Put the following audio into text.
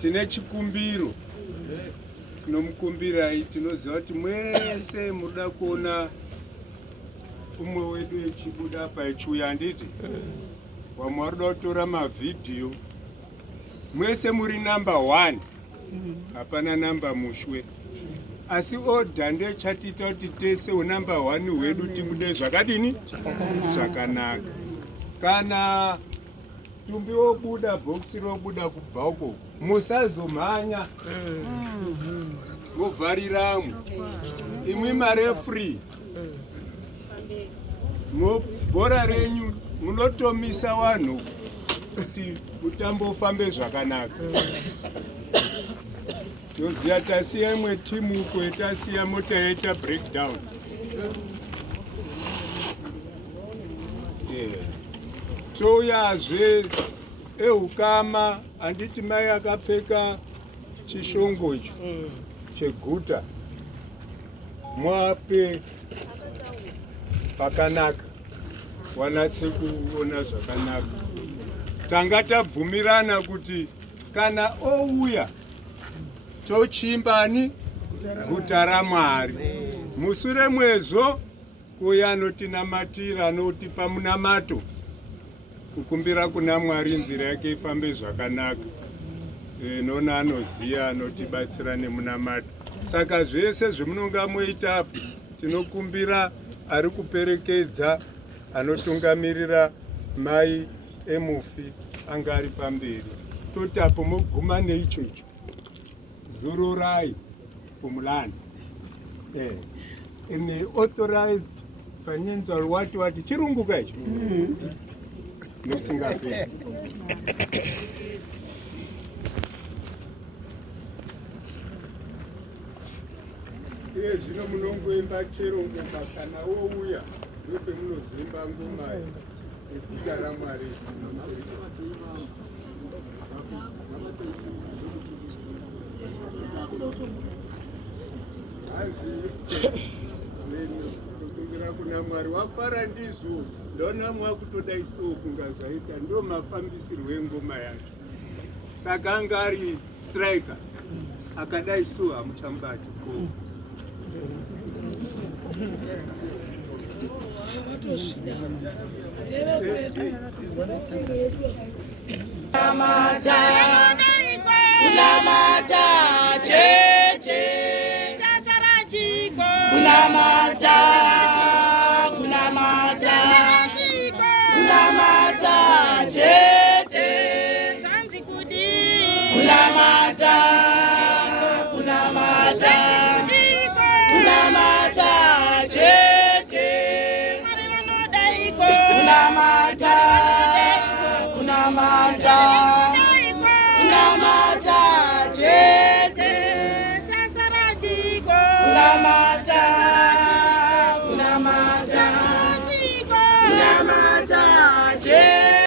Tine chikumbiro tinomukumbirai, tinoziva kuti mwese muda kuona umwe wedu echibuda apa echiuya, handiti wamwe waruda kutora mavhidhiyo, mwese muri namba 1, hapana namba mushwe, asi odha ndechatiita kuti tese unamba 1 hwedu tibude zvakadini zvakanaka. Kana tumbi wobuda, bhokisi robuda kubva uko, musazomhanya wovhariramwe. Imwi marefri bhora renyu munotomisa vanhu kuti mutambo ufambe zvakanaka. Toziya tasiya imwe timu uko yatasiya mota yaita breakdown. Touyazve ehukama, handiti mai akapfeka chishongo icho cheguta, mwape pakanaka, wanatse kuona zvakanaka. Tanga tabvumirana kuti kana ouya tochimbani guta raMwari. Musure mwezvo kuya anotinamatira, anotipa munamato, kukumbira kuna Mwari nzira yake ifambe zvakanaka. Nona anoziya, anotibatsira nemunamato. Saka zvese zvemunonga moita tinokumbira ari kuperekedza, anotungamirira mai emufi anga ari pamberi. Totapo moguma neichocho, zororai kumulanda. Authorized financial what chirungu kaicho. Musingaperi. Iye zvino munongoimba chero ngoma, kana wouya ndope munozimba ngoma yeguta raMwari. Kukumbira kuna Mwari, wafara ndizvo, ndona mwakutodaisawo kunga zvaita, ndo mafambisirwo engoma yacho. Saka anga ari striker, akadaisawo hamuchambati ko. Kunamata chete, kunamata, kunamata, kunamata chete, kunamata, kunamata, kunamata chete, kunamata, kunamata, kunamata chete, kunamata.